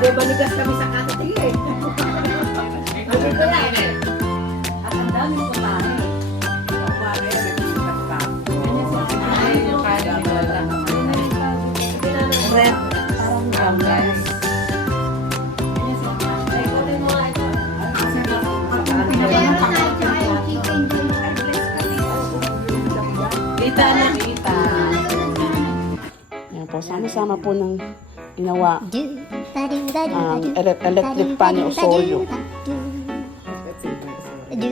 di ba nigas kami sa katating eh. At ang daming putahe. Red. Parang guys. Kita na kita. Ayan po, sama-sama po ng ginawa electric pan ni Osorio.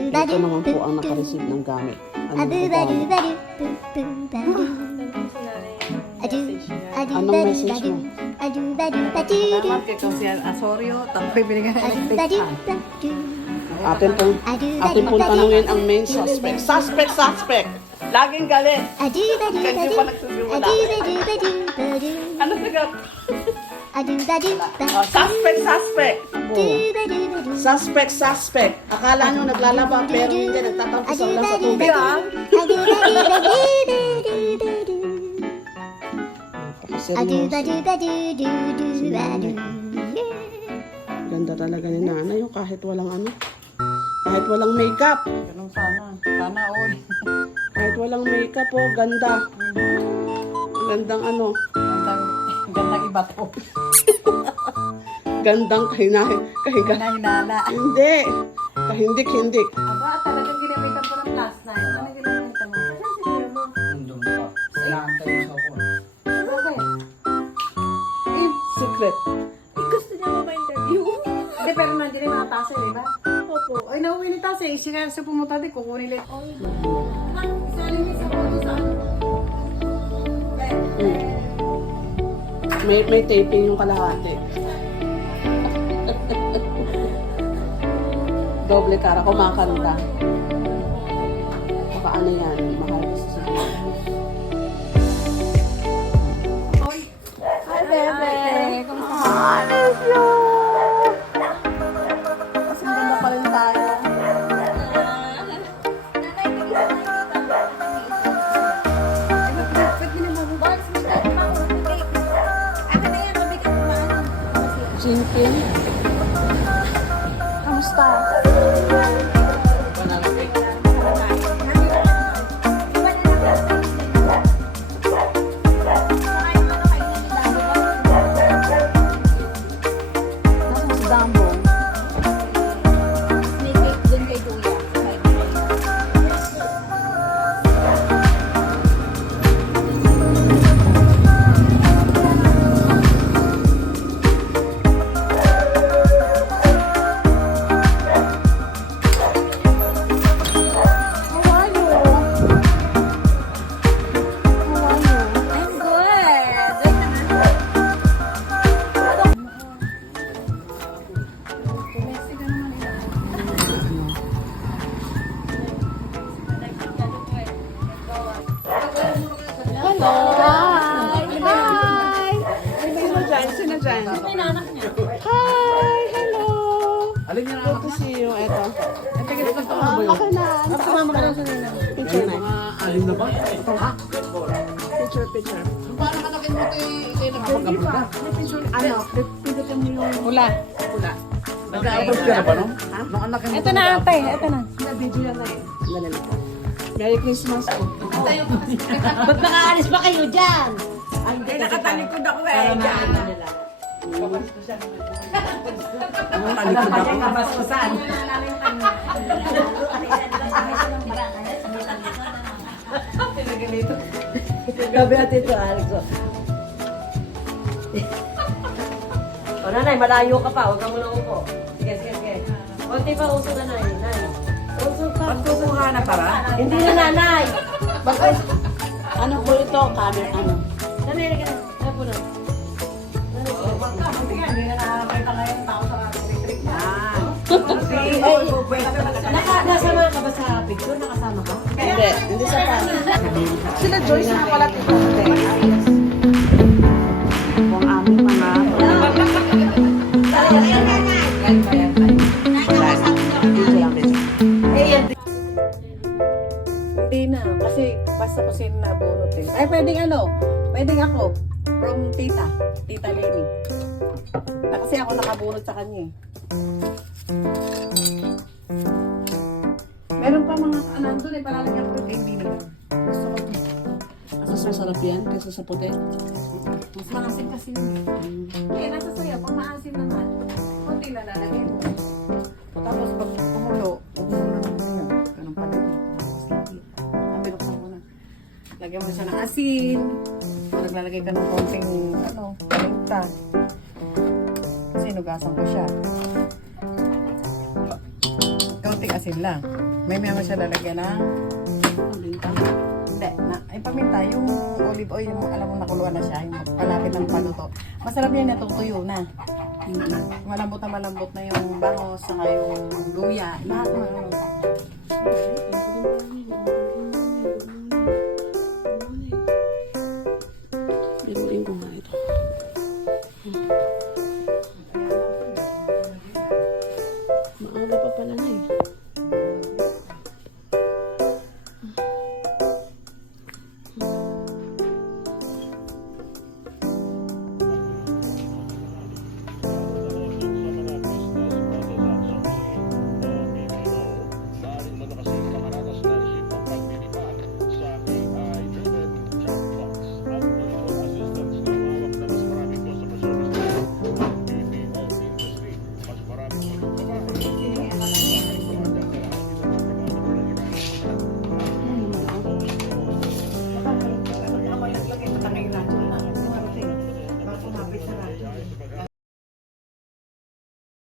Ito naman po ang nakareceive ng gamit. Anong message mo? Salamat kay Consiel Osorio, tapos binigyan ng electric fan. Atin pong tanungin ang main suspect. Suspect! Laging galit. Kasi pa nagsusimula. Ano sagot? Suspect. Akala nyo naglalaba pero hindi, nagtatampusan lang sa tubig. Ganda talaga ni nanay, kahit walang ano. Kahit walang makeup. Ganun sana. Sana all. Kahit walang makeup po, ganda. Gandang ano. Gandang iba to. Gandang Hinala. Hindi. Kahindik-hindik. Aba, talagang ginamitan ko ng last night. Ano ginamitan mo? Kasi si Kuya mo. Nandun pa. Kailangan tayo sa ako. Bakit? Secret. Gusto niya mo ma-interview? Hindi, pero nandiyan yung mga tasa, di ba? Opo. Ay, nauwi ni tasa. Siya sa pumunta din, kukunin ulit. Isalinis ako doon sa ano. May taping yung kalahati. Doble cara, kumakanta. Paano yan? Mahal ko sa siguro. Hi, Bebe! I miss you! Kasi ganda pa rin tayo. Jinping. Kamusta? Nasaan si Dambong? Doon kay Kuya. Sino dyan? Hi! Hello! Alin niya Good to see you. Eto. Okay na. Sumama ka lang sa nila. Picture na. Alin na ba? Picture. Parang kanakin mo ito napapagabot na. Ano? Pindutin mo yung Pula. Nag-aabot ka na ba no? Nung anak mo. Ito na ate, ito na. video yan na eh. Dali po. Merry Christmas po. Ba't nakaalis pa kayo dyan? Hindi, nakatalikod ako eh. Talikod ako. Kabaskusan. Gabi at ito, Alex. O nanay, malayo ka pa. Huwag ka muna upo. Sige. Kunti pa uso na nanay. Uso pa. Pagkukuha na para? Hindi na nanay. Ano po ito? Camera, ano? Nanay, ka na. Ano po na? Hindi na nakakita ngayon tao sa electric. Nasama ka ba sa picture? Nakasama ka? Hindi sa camera. Sila Joyce na pala ito. Ang aming mga... Hindi na, kasi basta ko sin na bunutin. Ay, pwedeng ano? Pwedeng ako. From tita. Tita Lenny. Kasi ako nakabunod sa kanya eh. Meron pa mga nandun eh, palalagyan ko yung hindi nila. Gusto ko ito. Mas masarap yan kaysa sa puti. Mas maasim kasi yun eh. Kaya nasa sayo, pag maasim naman, konti na lalagay mo. Tapos pag kumulo, umulo naman yun. Ganun pa din. Binuksan mo na. Lagyan mo siya ng asin. Naglalagay ka ng konting, palinta. Kasi nugasan ko siya. Konting asin lang. May mo siya lalagyan ng Paminta. hindi, ay paminta, yung olive oil, yung alam mo nakuluan na siya, yung palapit ng paluto. Masarap yan, natutuyo na. Malambot na yung bangos, saka yung luya, lahat ng ano. Biruin ko nga ito.